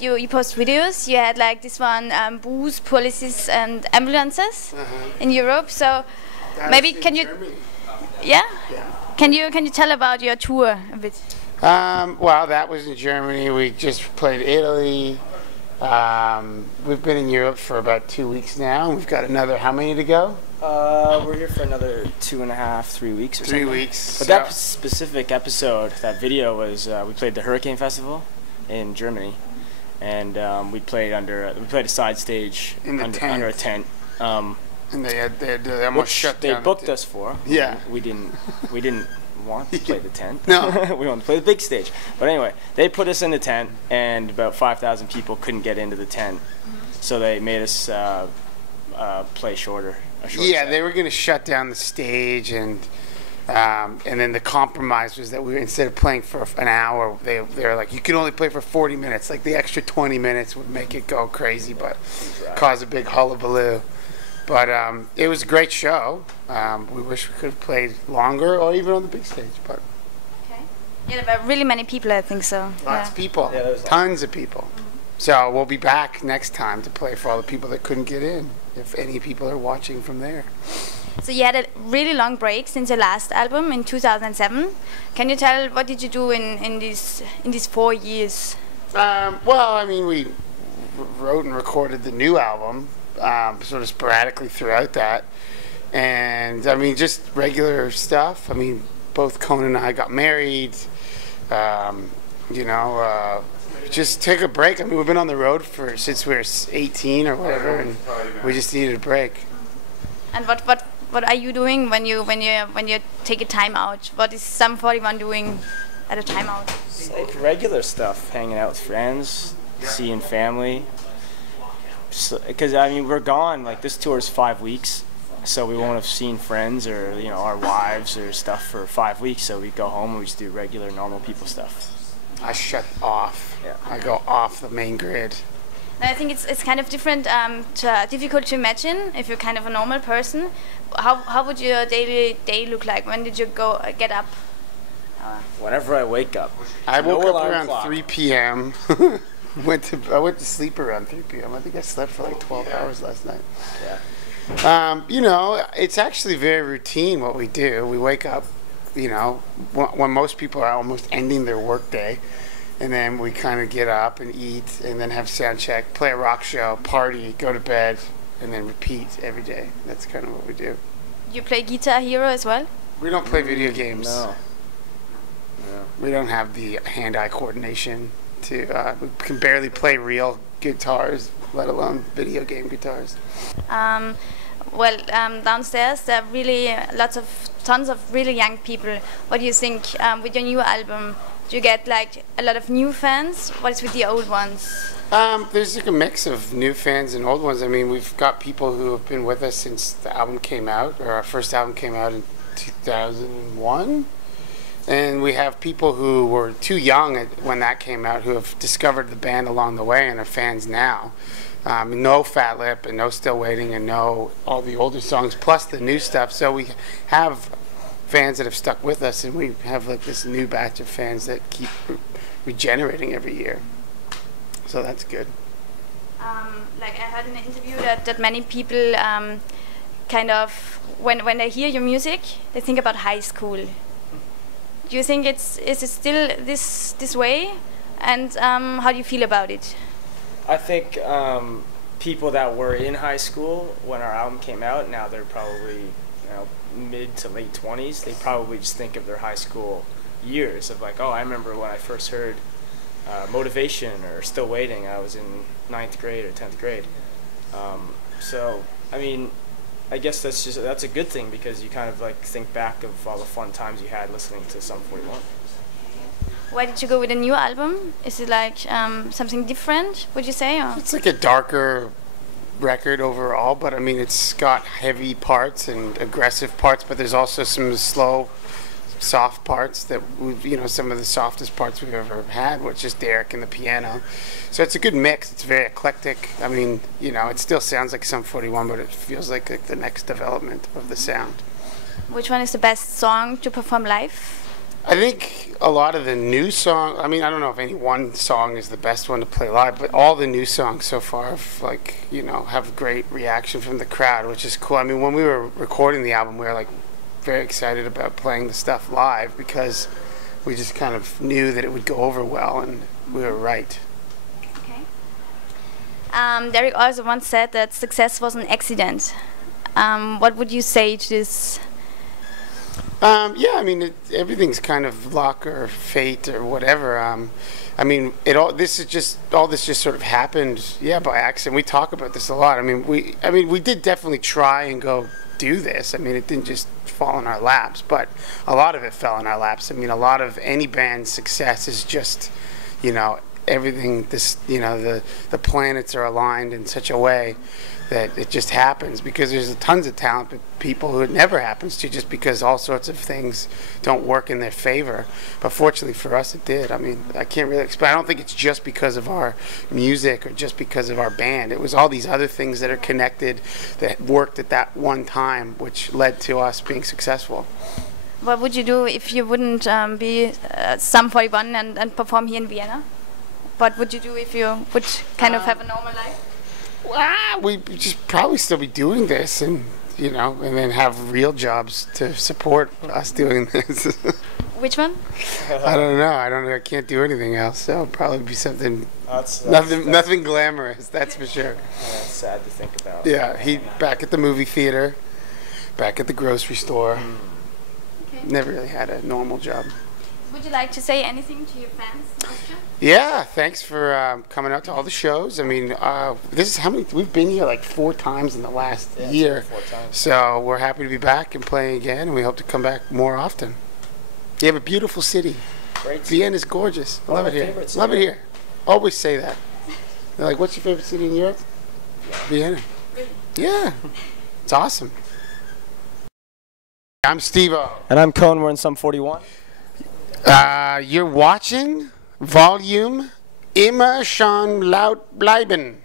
You post videos. You had like this one, booze, policies, and ambulances in Europe. So maybe can you? Yeah. Can you tell about your tour a bit? Well, that was in Germany. We just played Italy. We've been in Europe for about 2 weeks now. We've got another, how many to go? We're here for another 2.5, 3 weeks or something. 3 weeks. But that specific episode, that video was, we played the Hurricane Festival in Germany. And we played a side stage under a tent. And they almost shut down. They booked us for. Yeah. We didn't want to play the tent. No. We wanted to play the big stage. But anyway, they put us in the tent, and about 5,000 people couldn't get into the tent. So they made us play shorter. Yeah, they were going to shut down the stage, and then the compromise was that we were, instead of playing for an hour, they were like, you can only play for 40 minutes. Like the extra 20 minutes would make it go crazy, but cause a big hullabaloo. But it was a great show. We wish we could have played longer or even on the big stage. But okay. Yeah, there were really many people, I think so. Lots of people. Yeah, tons of people. So we'll be back next time to play for all the people that couldn't get in, if any people are watching from there. So you had a really long break since your last album in 2007. Can you tell what did you do in these 4 years? Well, I mean, we wrote and recorded the new album. Sort of sporadically throughout that, and I mean just regular stuff. I mean, both Conan and I got married. Just take a break. I mean, we've been on the road since we were 18 or whatever, and we just needed a break. And what are you doing when you take a time out? What is Sum 41 doing at a time out? Like regular stuff, hanging out with friends, seeing family. Because I mean, we're gone. Like this tour is 5 weeks, so we won't have seen friends or our wives or stuff for 5 weeks. So we go home and we just do regular, normal people stuff. I shut off. Yeah. I go off the main grid. I think it's kind of different, difficult to imagine if you're kind of a normal person. How would your daily day look like? When did you get up? Whenever I wake up. I woke up around 3 p.m. I went to sleep around 3 p.m. I think I slept for like 12 hours last night. Yeah. It's actually very routine what we do. We wake up, when most people are almost ending their work day, and then we kind of get up and eat, and then have sound check, play a rock show, party, go to bed, and then repeat every day. That's kind of what we do. You play Guitar Hero as well? We don't play video games. No. We don't have the hand-eye coordination. We can barely play real guitars, let alone video game guitars. Downstairs there are really tons of really young people. What do you think with your new album? Do you get like a lot of new fans? What is with the old ones? There's like a mix of new fans and old ones. I mean, we've got people who have been with us since the album came out, or our first album came out in 2001. And we have people who were too young when that came out who have discovered the band along the way and are fans now. No Fat Lip and no Still Waiting and no all the older songs plus the new stuff. So we have fans that have stuck with us, and we have like this new batch of fans that keep regenerating every year. So that's good. Like I heard in an interview that many people kind of when they hear your music, they think about high school. Do you think is it still this way? And how do you feel about it? I think people that were in high school when our album came out, now they're probably mid to late 20s. They probably just think of their high school years of like, oh, I remember when I first heard Motivation or Still Waiting. I was in 9th grade or 10th grade. So I mean, I guess that's a good thing because you kind of like think back of all the fun times you had listening to Sum 41. Why did you go with a new album? Is it like something different, would you say? Or? It's like a darker record overall, but I mean it's got heavy parts and aggressive parts, but there's also some slow, soft parts that some of the softest parts we've ever had, which is Derek and the piano. So it's a good mix. It's very eclectic. I mean, it still sounds like Sum 41, but it feels like the next development of the sound. Which one is the best song to perform live? I think a lot of the new songs, I mean, I don't know if any one song is the best one to play live, but all the new songs so far have, like, you know, have great reaction from the crowd, which is cool. I mean, when we were recording the album, we were, like, very excited about playing the stuff live because we just kind of knew that it would go over well, and we were right. Okay. Derek also once said that success was an accident. What would you say to this? Yeah, I mean, everything's kind of luck or fate or whatever. I mean, all this just sort of happened, yeah, by accident. We talk about this a lot. I mean, we did definitely try and go do this. I mean, it didn't just fall in our laps, but a lot of it fell in our laps. I mean, a lot of any band's success is just, you know, everything. You know, the planets are aligned in such a way that it just happens, because there's tons of talented people who it never happens to, just because all sorts of things don't work in their favor. But fortunately for us, it did. I mean, I can't really explain. I don't think it's just because of our music or just because of our band. It was all these other things that are connected that worked at that one time, which led to us being successful. What would you do if you wouldn't be Sum 41 and perform here in Vienna? What would you do if you would kind of have a normal life? We'd just probably still be doing this, and, you know, and then have real jobs to support us doing this. Which one? I don't know. I can't do anything else. So it'll probably be something. Nothing glamorous. That's for sure. Yeah, it's sad to think about. Yeah, back at the movie theater, back at the grocery store. Okay. Never really had a normal job. Would you like to say anything to your fans in Austria? Yeah, thanks for coming out to all the shows. I mean, this is how many we've been here, like 4 times in the last year. 4 times. So we're happy to be back and playing again, and we hope to come back more often. You have a beautiful city. Great. Vienna is gorgeous. I love it here. Love it here. Always say that. They're like, "What's your favorite city in Europe?" Yeah. Vienna. Really? Yeah, it's awesome. I'm Steve-O. And I'm Cone. We're in Sum 41. You're watching Volume. Immer schon laut bleiben.